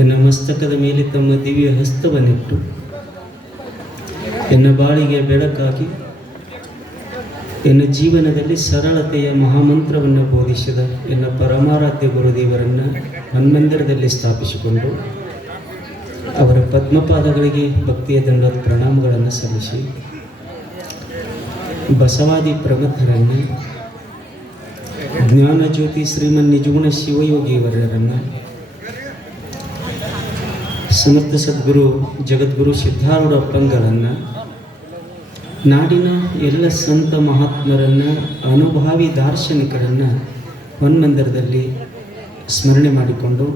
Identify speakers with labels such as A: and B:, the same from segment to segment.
A: ಎನ್ನ ಮಸ್ತಕದ ಮೇಲೆ ತಮ್ಮ ದಿವ್ಯ ಹಸ್ತವನ್ನಿಟ್ಟು, ಎನ್ನ ಬಾಳಿಗೆ ಬೆಳಕಾಗಿ, ಎನ್ನ ಜೀವನದಲ್ಲಿ ಸರಳತೆಯ ಮಹಾಮಂತ್ರವನ್ನು ಬೋಧಿಸಿದ ಎನ್ನ ಪರಮಾರಾಧ್ಯ ಗುರುದೇವರನ್ನು ಹನ್ಮಂದಿರದಲ್ಲಿ ಸ್ಥಾಪಿಸಿಕೊಂಡು, ಅವರ ಪದ್ಮಪಾದಗಳಿಗೆ ಭಕ್ತಿಯ ದಂಡ ಪ್ರಣಾಮಗಳನ್ನು ಸಲ್ಲಿಸಿ, ಬಸವಾದಿ ಪ್ರಮುಖರನ್ನು ಜ್ಞಾನ ಜ್ಯೋತಿ ಶ್ರೀಮನ್ ನಿಜಗುಣ ಶಿವಯೋಗಿಯವರನ್ನು ಸಮರ್ಥ ಸದ್ಗುರು ಜಗದ್ಗುರು ಸಿದ್ಧಾರೂಢ ಅಪ್ಪಂಗಳನ್ನು, ನಾಡಿನ ಎಲ್ಲ ಸಂತ ಮಹಾತ್ಮರನ್ನು, ಅನುಭಾವಿ ದಾರ್ಶನಿಕರನ್ನು ಹೊನ್ಮಂದಿರದಲ್ಲಿ ಸ್ಮರಣೆ ಮಾಡಿಕೊಂಡು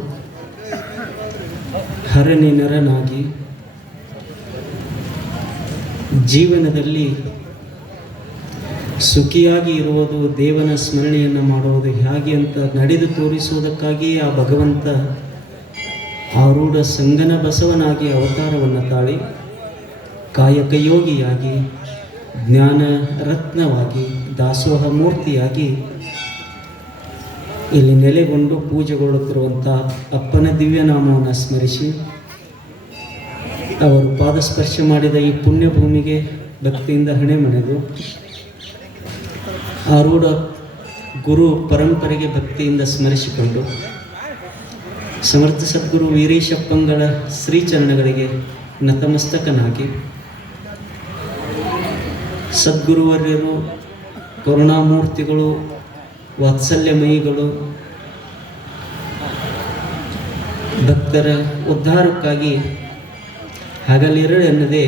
A: ಹರನಿನರನಾಗಿ ಜೀವನದಲ್ಲಿ ಸುಖಿಯಾಗಿ ಇರುವುದು ದೇವನ ಸ್ಮರಣೆಯನ್ನು ಮಾಡುವುದು ಹೇಗೆ ಅಂತ ನಡೆದು ತೋರಿಸುವುದಕ್ಕಾಗಿಯೇ ಆ ಭಗವಂತ ಆರೂಢ ಸಂಗನ ಬಸವನಾಗಿ ಅವತಾರವನ್ನು ತಾಳಿ ಕಾಯಕಯೋಗಿಯಾಗಿ ಜ್ಞಾನ ರತ್ನವಾಗಿ, ದಾಸೋಹ ಮೂರ್ತಿಯಾಗಿ ಇಲ್ಲಿ ನೆಲೆಗೊಂಡು ಪೂಜೆಗೊಳ್ಳುತ್ತಿರುವಂಥ ಅಪ್ಪನ ದಿವ್ಯನಾಮವನ್ನು ಸ್ಮರಿಸಿ, ಅವರು ಪಾದಸ್ಪರ್ಶ ಮಾಡಿದ ಈ ಪುಣ್ಯ ಭೂಮಿಗೆ ಭಕ್ತಿಯಿಂದ ಹಣೆ ಮಣೆದು, ಆರೂಢ ಗುರು ಪರಂಪರೆಗೆ ಭಕ್ತಿಯಿಂದ ಸ್ಮರಿಸಿಕೊಂಡು ಸಮರ್ಥ ಸದ್ಗುರು ವೀರೇಶಪ್ಪಂಗಳ ಶ್ರೀಚರಣಗಳಿಗೆ ನತಮಸ್ತಕನಾಗಿ ಸದ್ಗುರುವರ್ಯರು, ಕರುಣಾಮೂರ್ತಿಗಳು, ವಾತ್ಸಲ್ಯಮಯಿಗಳು, ಭಕ್ತರ ಉದ್ಧಾರಕ್ಕಾಗಿ ಹಗಲಿರಳು ಎನ್ನದೆ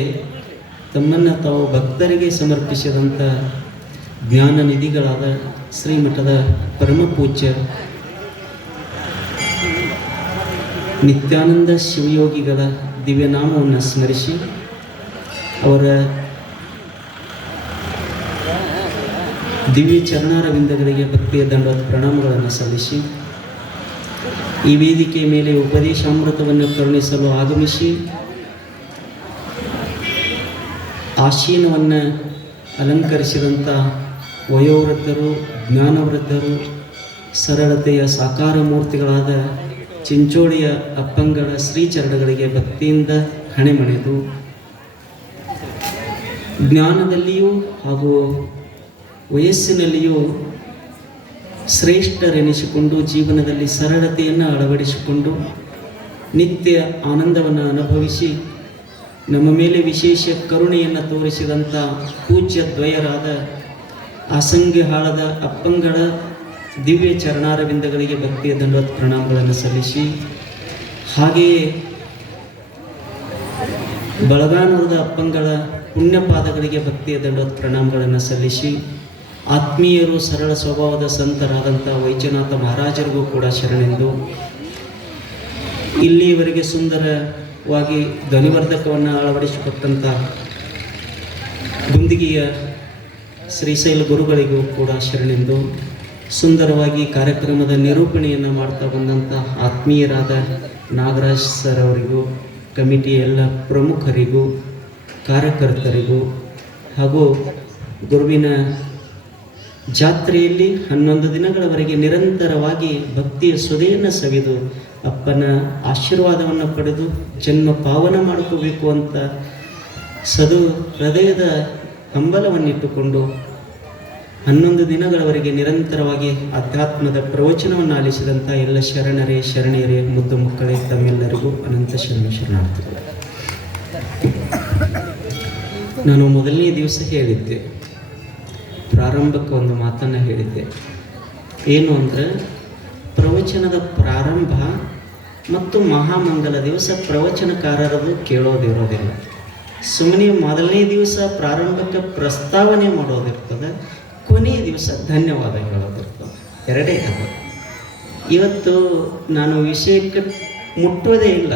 A: ತಮ್ಮನ್ನು ತಾವು ಭಕ್ತರಿಗೆ ಸಮರ್ಪಿಸಿದಂಥ ಜ್ಞಾನ ನಿಧಿಗಳಾದ ಶ್ರೀಮಠದ ಪರಮಪೂಜ್ಯ ನಿತ್ಯಾನಂದ ಶಿವಯೋಗಿಗಳ ದಿವ್ಯನಾಮವನ್ನು ಸ್ಮರಿಸಿ ಅವರ ದಿವ್ಯ ಚರಣಾರವಿಂದಗಳಿಗೆ ಭಕ್ತಿಯ ದಂಡ ಪ್ರಣಾಮಗಳನ್ನು ಸಲ್ಲಿಸಿ ಈ ವೇದಿಕೆಯ ಮೇಲೆ ಉಪದೇಶಾಮೃತವನ್ನು ಕರುಣಿಸಲು ಆಗಮಿಸಿ ಆಶೀನವನ್ನು ಅಲಂಕರಿಸಿದಂಥ ವಯೋವೃದ್ಧರು, ಜ್ಞಾನವೃದ್ಧರು, ಸರಳತೆಯ ಸಾಕಾರ ಮೂರ್ತಿಗಳಾದ ಚಿಂಚೋಳಿಯ ಅಪ್ಪಂಗಳ ಶ್ರೀಚರಣಗಳಿಗೆ ಭಕ್ತಿಯಿಂದ ಹಣೆಮಣೆದು. ಜ್ಞಾನದಲ್ಲಿಯೂ ಹಾಗೂ ವಯಸ್ಸಿನಲ್ಲಿಯೂ ಶ್ರೇಷ್ಠರೆನಿಸಿಕೊಂಡು ಜೀವನದಲ್ಲಿ ಸರಳತೆಯನ್ನು ಅಳವಡಿಸಿಕೊಂಡು ನಿತ್ಯ ಆನಂದವನ್ನು ಅನುಭವಿಸಿ ನಮ್ಮ ಮೇಲೆ ವಿಶೇಷ ಕರುಣೆಯನ್ನು ತೋರಿಸಿದಂಥ ಪೂಜ್ಯ ದ್ವಯರಾದ ಅಸಂಗ್ಯಹಾಳದ ಅಪ್ಪಂಗಳ ದಿವ್ಯ ಚರಣಾರವಿಂದಗಳಿಗೆ ಭಕ್ತಿಯ ದಂಡವತ್ ಪ್ರಣಾಮಗಳನ್ನು ಸಲ್ಲಿಸಿ, ಹಾಗೆಯೇ ಬಳಗಾನೂರದ ಅಪ್ಪಂಗಳ ಪುಣ್ಯಪಾದಗಳಿಗೆ ಭಕ್ತಿಯ ದಂಡವತ್ ಪ್ರಣಾಮಗಳನ್ನು ಸಲ್ಲಿಸಿ, ಆತ್ಮೀಯರು ಸರಳ ಸ್ವಭಾವದ ಸಂತರಾದಂಥ ವೈದ್ಯನಾಥ ಮಹಾರಾಜರಿಗೂ ಕೂಡ ಶರಣೆಂದು ಇಲ್ಲಿವರೆಗೆ ಸುಂದರವಾಗಿ ಧ್ವನಿವರ್ಧಕವನ್ನು ಅಳವಡಿಸಿಕೊಟ್ಟಂಥ ಗುಂದಿಗೆಯ ಶ್ರೀಶೈಲ ಗುರುಗಳಿಗೂ ಕೂಡ ಶರಣೆಂದು ಸುಂದರವಾಗಿ ಕಾರ್ಯಕ್ರಮದ ನಿರೂಪಣೆಯನ್ನು ಮಾಡ್ತಾ ಬಂದಂಥ ಆತ್ಮೀಯರಾದ ನಾಗರಾಜ್ ಸರ್ ಅವರಿಗೂ ಕಮಿಟಿಯ ಎಲ್ಲ ಪ್ರಮುಖರಿಗೂ, ಕಾರ್ಯಕರ್ತರಿಗೂ, ಹಾಗೂ ಗುರುವಿನ ಜಾತ್ರೆಯಲ್ಲಿ ಹನ್ನೊಂದು ದಿನಗಳವರೆಗೆ ನಿರಂತರವಾಗಿ ಭಕ್ತಿಯ ಸುದೆಯನ್ನು ಸವಿದು ಅಪ್ಪನ ಆಶೀರ್ವಾದವನ್ನು ಪಡೆದು ಜನ್ಮ ಪಾವನ ಮಾಡ್ಕೋಬೇಕು ಅಂತ ಸದು ಹೃದಯದ ಹಂಬಲವನ್ನಿಟ್ಟುಕೊಂಡು ಹನ್ನೊಂದು ದಿನಗಳವರೆಗೆ ನಿರಂತರವಾಗಿ ಅಧ್ಯಾತ್ಮದ ಪ್ರವಚನವನ್ನು ಆಲಿಸಿದಂಥ ಎಲ್ಲ ಶರಣರೇ, ಶರಣೆಯರೇ, ಮುದ್ದು ಮಕ್ಕಳೇ, ತಮ್ಮೆಲ್ಲರಿಗೂ ಅನಂತ ಶರಣ ಶರಣಾರ್ಥಿಗಳು. ನಾನು ಮೊದಲನೇ ದಿವಸ ಹೇಳಿದ್ದೆ. ಪ್ರಾರಂಭಕ್ಕೆ ಒಂದು ಮಾತನ್ನು ಹೇಳಿದ್ದೆ. ಏನು ಅಂದರೆ, ಪ್ರವಚನದ ಪ್ರಾರಂಭ ಮತ್ತು ಮಹಾಮಂಗಲ ದಿವಸ ಪ್ರವಚನಕಾರರದು ಕೇಳೋದಿರೋದಿಲ್ಲ ಸುಮ್ಮನೆ ಮೊದಲನೇ ದಿವಸ ಪ್ರಾರಂಭಕ್ಕೆ ಪ್ರಸ್ತಾವನೆ ಮಾಡೋದಿರ್ತದೆ. ಕೊನೆಯ ದಿವಸ ಧನ್ಯವಾದ ಹೇಳೋದಿರ್ತದೆ ಎರಡೇ ಅದು ಇವತ್ತು ನಾನು ವಿಷಯಕ್ಕೆ ಮುಟ್ಟೋದೇ ಇಲ್ಲ.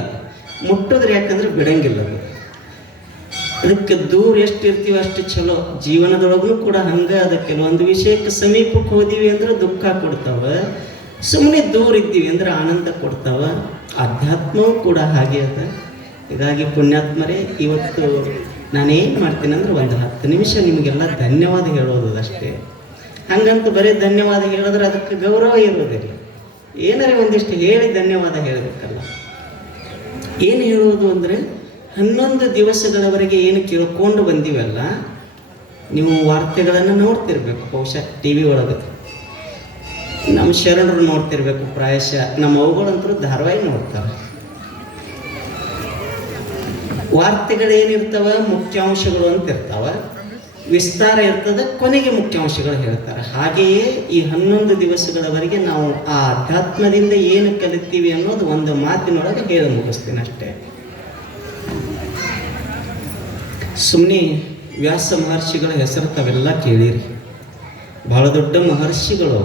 A: ಮುಟ್ಟೋದ್ರೆ ಯಾಕಂದ್ರೆ ಬಿಡಂಗಿಲ್ಲ ಅದು. ಅದಕ್ಕೆ ದೂರ ಎಷ್ಟು ಇರ್ತೀವಿ ಅಷ್ಟು ಚಲೋ. ಜೀವನದೊಳಗೂ ಕೂಡ ಹಂಗೆ. ಅದಕ್ಕೆ ಕೆಲವೊಂದು ವಿಷಯಕ್ಕೆ ಸಮೀಪಕ್ಕೆ ಹೋದಿವಿ ಅಂದ್ರೆ ದುಃಖ ಕೊಡ್ತಾವ. ಸುಮ್ಮನೆ ದೂರ ಇದ್ದೀವಿ ಅಂದ್ರೆ ಆನಂದ ಕೊಡ್ತಾವ. ಅಧ್ಯಾತ್ಮವೂ ಕೂಡ ಹಾಗೆ ಅದ. ಹೀಗಾಗಿ ಪುಣ್ಯಾತ್ಮರೇ, ಇವತ್ತು ನಾನೇನು ಮಾಡ್ತೀನಿ ಅಂದ್ರೆ ಒಂದು ಹತ್ತು ನಿಮಿಷ ನಿಮಗೆಲ್ಲ ಧನ್ಯವಾದ ಹೇಳೋದು ಅಷ್ಟೇ. ಹಂಗಂತ ಬರೀ ಧನ್ಯವಾದ ಹೇಳಿದ್ರೆ ಅದಕ್ಕೆ ಗೌರವ ಇರೋದಿಲ್ಲ ಏನಾರೇ ಒಂದಿಷ್ಟು ಹೇಳಿ ಧನ್ಯವಾದ ಹೇಳಬೇಕಲ್ಲ. ಏನು ಹೇಳೋದು ಅಂದರೆ ಹನ್ನೊಂದು ದಿವಸಗಳವರೆಗೆ ಏನು ಕೇಳ್ಕೊಂಡು ಬಂದೀವಲ್ಲ, ನೀವು ವಾರ್ತೆಗಳನ್ನು ನೋಡ್ತಿರ್ಬೇಕು, ಬಹುಶಃ ಟಿ ವಿ ಒಳಗೆ. ನಮ್ಮ ಶರಣರು ನೋಡ್ತಿರ್ಬೇಕು, ಪ್ರಾಯಶಃ ನಮ್ಮ ಅವುಗಳಂತರೂ ಧಾರಾವಾಹಿ ನೋಡ್ತಾರೆ. ವಾರ್ತೆಗಳೇನಿರ್ತಾವ, ಮುಖ್ಯಾಂಶಗಳು ಅಂತ ಇರ್ತಾವ ವಿಸ್ತಾರ ಇರ್ತದೆ, ಕೊನೆಗೆ ಮುಖ್ಯಾಂಶಗಳು ಹೇಳ್ತಾರೆ. ಹಾಗೆಯೇ ಈ ಹನ್ನೊಂದು ದಿವಸಗಳವರೆಗೆ ನಾವು ಆ ಅಧ್ಯಾತ್ಮದಿಂದ ಏನು ಕಲಿತೀವಿ ಅನ್ನೋದು ಒಂದು ಮಾತಿನೊಳಗೆ ಹೇಳಿ ಮುಗಿಸ್ತೀನಿ ಅಷ್ಟೇ. ಸುಮ್ಮನೆ ವ್ಯಾಸ ಮಹರ್ಷಿಗಳ ಹೆಸರು ತಾವೆಲ್ಲ ಕೇಳಿರಿ. ಬಹಳ ದೊಡ್ಡ ಮಹರ್ಷಿಗಳು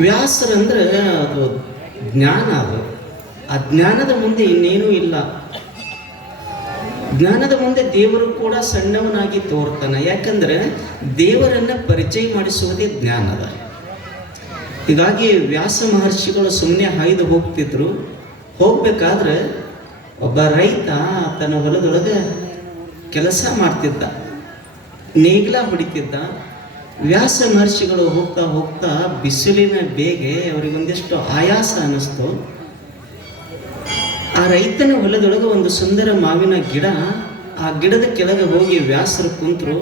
A: ವ್ಯಾಸರಂದ್ರೆ ಅದು ಜ್ಞಾನ ಅದು. ಆ ಜ್ಞಾನದ ಮುಂದೆ ಇನ್ನೇನೂ ಇಲ್ಲ. ಜ್ಞಾನದ ಮುಂದೆ ದೇವರು ಕೂಡ ಸಣ್ಣವನಾಗಿ ತೋರ್ತಾನೆ. ಯಾಕಂದ್ರೆ ದೇವರನ್ನ ಪರಿಚಯ ಮಾಡಿಸುವುದೇ ಜ್ಞಾನದ ಹೀಗಾಗಿ ವ್ಯಾಸ ಮಹರ್ಷಿಗಳು ಸುಮ್ಮನೆ ಹಾಯ್ದು ಹೋಗ್ತಿದ್ರು. ಹೋಗ್ಬೇಕಾದ್ರೆ ಒಬ್ಬ ರೈತ ತನ್ನ ಹೊಲದೊಳಗೆ ಕೆಲಸ ಮಾಡ್ತಿದ್ದ. ನೇಗ್ಲ ಹೊಡಿತಿದ್ದ. ವ್ಯಾಸ ಮಹರ್ಷಿಗಳು ಹೋಗ್ತಾ ಹೋಗ್ತಾ ಬಿಸಿಲಿನ ಬೇಗೆ ಅವರಿಗೊಂದಿಷ್ಟು ಆಯಾಸ ಅನ್ನಿಸ್ತು. ರೈತನ ಹೊಲದೊಳಗ ಒಂದು ಸುಂದರ ಮಾವಿನ ಗಿಡ, ಆ ಗಿಡದ ಕೆಳಗೆ ಹೋಗಿ ವ್ಯಾಸರು ಕುಂತರು,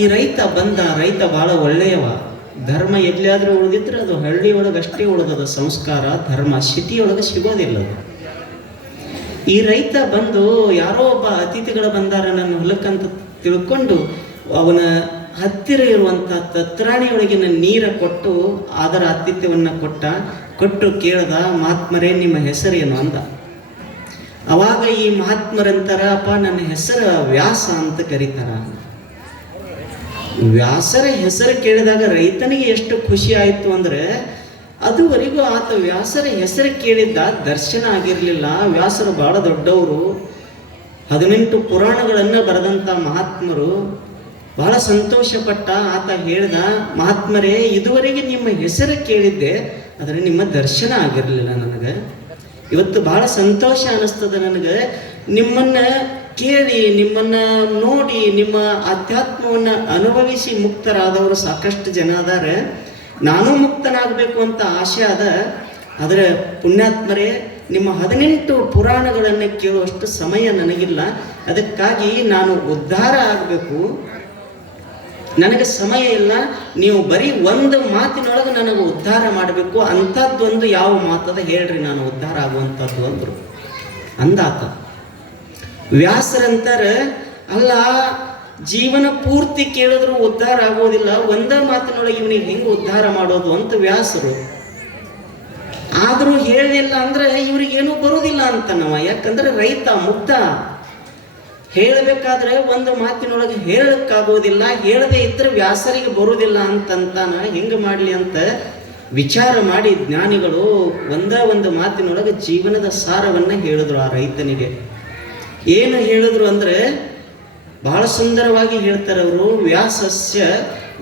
A: ಈ ರೈತ ಬಂದ, ರೈತ ಬಹಳ ಒಳ್ಳೆಯವ. ಧರ್ಮ ಎಲ್ಲಿಯಾದ್ರೂ ಉಳಿದಿದ್ರೆ ಅದು ಹಳ್ಳಿ ಒಳಗೆ ಅಷ್ಟೇ ಉಳಿದದ. ಸಂಸ್ಕಾರ, ಧರ್ಮ, ಸಿಟಿಯೊಳಗೆ ಸಿಗೋದಿಲ್ಲ ಈ ರೈತ ಬಂದು ಯಾರೋ ಒಬ್ಬ ಅತಿಥಿಗಳು ಬಂದಾರ ನನ್ನ ಹೊಲಕ್ಕಂತ ತಿಳ್ಕೊಂಡು, ಅವನ ಹತ್ತಿರ ಇರುವಂಥ ತತ್ರಾಣಿಯೊಳಗಿನ ನೀರ ಕೊಟ್ಟು, ಅದರ ಆತಿಥ್ಯವನ್ನು ಕೊಟ್ಟ, ಕೊಟ್ಟು ಕೇಳ್ದ, ಮಾತ್ಮರೇ, ನಿಮ್ಮ ಹೆಸರೇನು? ಅಂದ. ಅವಾಗ ಈ ಮಹಾತ್ಮರಂತಾರ, ಅಪ್ಪ, ನನ್ನ ಹೆಸರು ವ್ಯಾಸ ಅಂತ ಕರೀತಾರ. ವ್ಯಾಸರ ಹೆಸರು ಕೇಳಿದಾಗ ರೈತನಿಗೆ ಎಷ್ಟು ಖುಷಿ ಆಯಿತು ಅಂದ್ರೆ, ಅದುವರೆಗೂ ಆತ ವ್ಯಾಸರ ಹೆಸರು ಕೇಳಿದ್ದ ದರ್ಶನ ಆಗಿರಲಿಲ್ಲ. ವ್ಯಾಸರು ಬಹಳ ದೊಡ್ಡವರು. ಹದಿನೆಂಟು ಪುರಾಣಗಳನ್ನು ಬರೆದಂಥ ಮಹಾತ್ಮರು. ಬಹಳ ಸಂತೋಷಪಟ್ಟ ಆತ ಹೇಳ್ದ, ಮಹಾತ್ಮರೇ, ಇದುವರೆಗೆ ನಿಮ್ಮ ಹೆಸರು ಕೇಳಿದ್ದೆ, ಆದರೆ ನಿಮ್ಮ ದರ್ಶನ ಆಗಿರಲಿಲ್ಲ ನನಗೆ. ಇವತ್ತು ಬಹಳ ಸಂತೋಷ ಅನಿಸ್ತದೆ ನನಗೆ. ನಿಮ್ಮನ್ನ ಕೇಳಿ, ನಿಮ್ಮನ್ನ ನೋಡಿ, ನಿಮ್ಮ ಅಧ್ಯಾತ್ಮವನ್ನು ಅನುಭವಿಸಿ ಮುಕ್ತರಾದವರು ಸಾಕಷ್ಟು ಜನ ಅದಾರ. ನಾನು ಮುಕ್ತನಾಗಬೇಕು ಅಂತ ಆಸೆ ಅದ. ಆದರೆ ಪುಣ್ಯಾತ್ಮರೇ, ನಿಮ್ಮ ಹದಿನೆಂಟು ಪುರಾಣಗಳನ್ನು ಕೇಳುವಷ್ಟು ಸಮಯ ನನಗಿಲ್ಲ. ಅದಕ್ಕಾಗಿ ನಾನು ಉದ್ಧಾರ ಆಗಬೇಕು. ನನಗೆ ಸಮಯ ಇಲ್ಲ, ನೀವು ಬರೀ ಒಂದು ಮಾತಿನೊಳಗೆ ನನಗೆ ಉದ್ಧಾರ ಮಾಡಬೇಕು, ಅಂಥದ್ದೊಂದು ಯಾವ ಮಾತದ ಹೇಳ್ರಿ ನಾನು ಉದ್ಧಾರ ಆಗುವಂಥದ್ದು ಅಂದರು. ಅಂದಾತ. ವ್ಯಾಸರಂತಾರ, ಅಲ್ಲ, ಜೀವನ ಪೂರ್ತಿ ಕೇಳಿದ್ರು ಉದ್ಧಾರ ಆಗೋದಿಲ್ಲ, ಒಂದೇ ಮಾತಿನೊಳಗೆ ಇವನಿಗೆ ಹೆಂಗೆ ಉದ್ಧಾರ ಮಾಡೋದು ಅಂತ ವ್ಯಾಸರು. ಆದರೂ ಹೇಳಲಿಲ್ಲ ಅಂದ್ರೆ ಇವ್ರಿಗೇನೂ ಬರೋದಿಲ್ಲ ಅಂತ ನಾವ, ಯಾಕಂದ್ರೆ ರೈತ ಮುಗ್ಧ. ಹೇಳಬೇಕಾದ್ರೆ ಒಂದು ಮಾತಿನೊಳಗೆ ಹೇಳಕ್ಕಾಗೋದಿಲ್ಲ, ಹೇಳದೆ ಇದ್ರೆ ವ್ಯಾಸರಿಗೆ ಬರುವುದಿಲ್ಲ ಅಂತಂತಾನ ಹೆಂಗೆ ಮಾಡಲಿ ಅಂತ ವಿಚಾರ ಮಾಡಿ ಜ್ಞಾನಿಗಳು ಒಂದೇ ಒಂದು ಮಾತಿನೊಳಗೆ ಜೀವನದ ಸಾರವನ್ನು ಹೇಳಿದ್ರು ಆ ರೈತನಿಗೆ. ಏನು ಹೇಳಿದ್ರು ಅಂದ್ರೆ, ಬಹಳ ಸುಂದರವಾಗಿ ಹೇಳ್ತಾರೆ ಅವರು, ವ್ಯಾಸಸ್ಯ